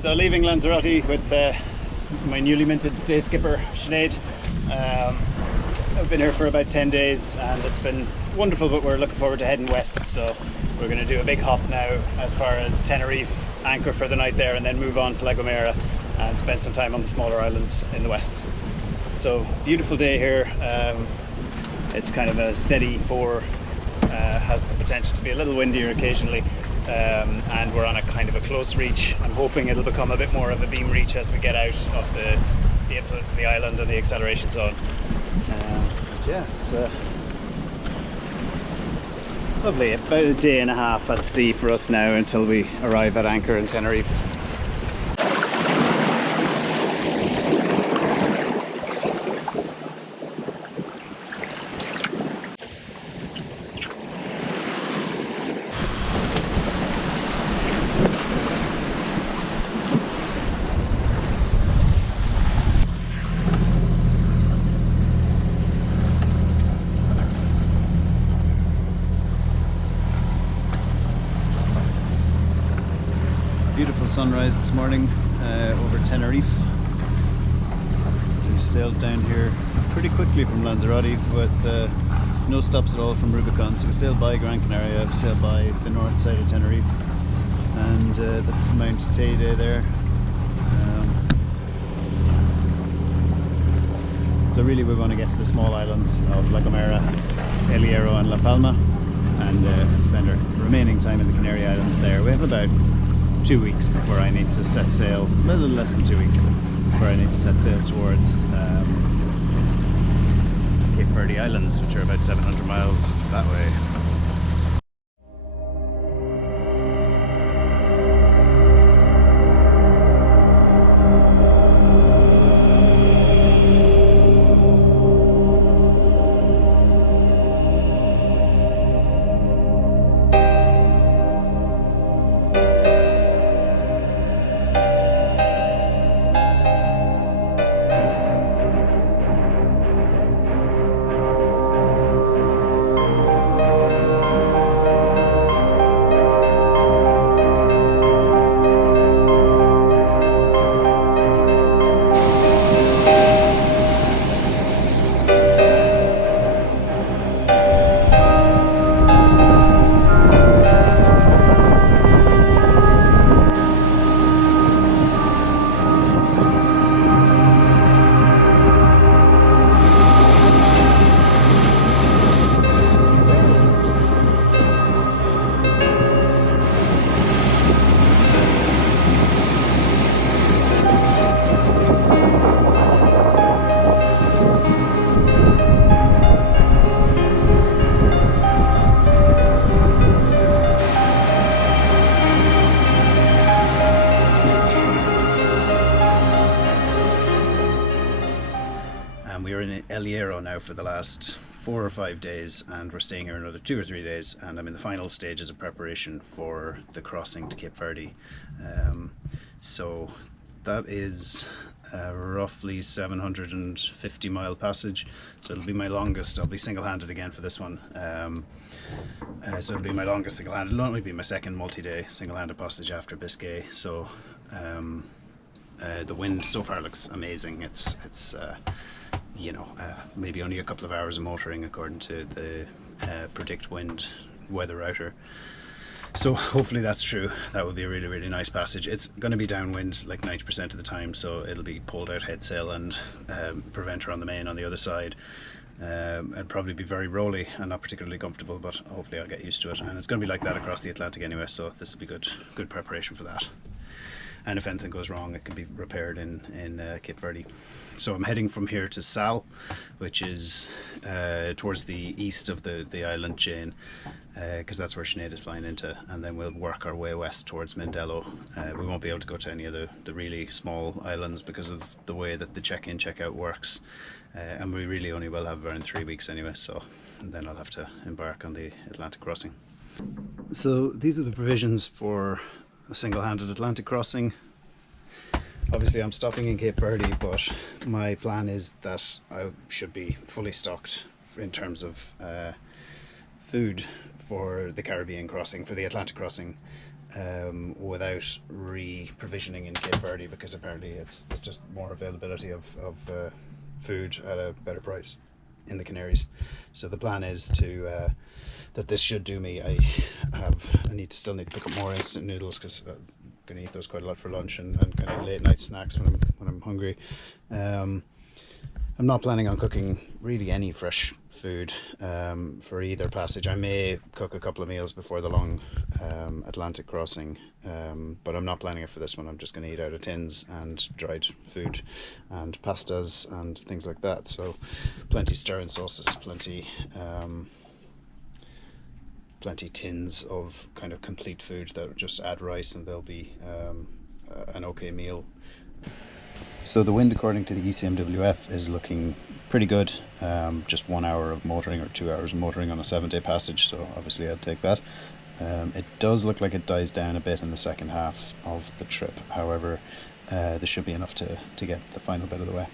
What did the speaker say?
So leaving Lanzarote with my newly minted day skipper Sinead. I've been here for about 10 days and it's been wonderful, but we're looking forward to heading west. So we're going to do a big hop now as far as Tenerife, anchor for the night there, and then move on to Gomera and spend some time on the smaller islands in the west. So beautiful day here. It's kind of a steady 4, has the potential to be a little windier occasionally. And we're on a kind of a close reach. I'm hoping it'll become a bit more of a beam reach as we get out of the influence of the island and the acceleration zone. Yeah, it's lovely. About a day and a half at sea for us now until we arrive at anchor in Tenerife. Beautiful sunrise this morning over Tenerife. We sailed down here pretty quickly from Lanzarote with no stops at all from Rubicon. So we sailed by Gran Canaria, we sailed by the north side of Tenerife, and that's Mount Teide there. So really we want to get to the small islands of La Gomera, El Hierro and La Palma, and spend our remaining time in the Canary Islands there. We have about 2 weeks before I need to set sail, a little less than 2 weeks before I need to set sail towards Cape Verde Islands, which are about 700 miles that way. We're in El Hierro now for the last 4 or 5 days, and we're staying here another 2 or 3 days, and I'm in the final stages of preparation for the crossing to Cape Verde. So that is a roughly 750 mile passage, so it'll be my longest. I'll be single-handed again for this one. So it'll be my longest single-handed. It'll only be my second multi-day single-handed passage after Biscay. So the wind so far looks amazing. It's you know, maybe only a couple of hours of motoring according to the predict wind weather router. So hopefully that's true. That will be a really, really nice passage. It's going to be downwind like 90% of the time, so it'll be pulled out head sail and preventer on the main on the other side. It'll probably be very rolly and not particularly comfortable, but hopefully I'll get used to it. And it's going to be like that across the Atlantic anyway, so this will be good preparation for that. And if anything goes wrong, it can be repaired in Cape Verde. So I'm heading from here to Sal, which is towards the east of the island chain, because that's where Sinead is flying into, and then we'll work our way west towards Mindelo. We won't be able to go to any of the really small islands because of the way that the check-in, check-out works, and we really only will have around 3 weeks anyway, so then I'll have to embark on the Atlantic crossing. So these are the provisions for a single-handed Atlantic crossing. Obviously I'm stopping in Cape Verde, but my plan is that I should be fully stocked in terms of food for the Caribbean crossing, for the Atlantic crossing. without re-provisioning in Cape Verde, because apparently there's just more availability of food at a better price in the Canaries. So the plan is to that this should do me. I still need to pick up more instant noodles, because I'm going to eat those quite a lot for lunch and kind of late night snacks when I'm hungry. I'm not planning on cooking really any fresh food for either passage. I may cook a couple of meals before the long Atlantic crossing, but I'm not planning it for this one. I'm just going to eat out of tins and dried food and pastas and things like that. So plenty stirring sauces, plenty tins of kind of complete food that just add rice, and they'll be an okay meal. So the wind, according to the ECMWF, is looking pretty good. Just 1 hour of motoring or 2 hours of motoring on a 7-day passage, so obviously I'd take that. It does look like it dies down a bit in the second half of the trip. However, there should be enough to get the final bit of the way.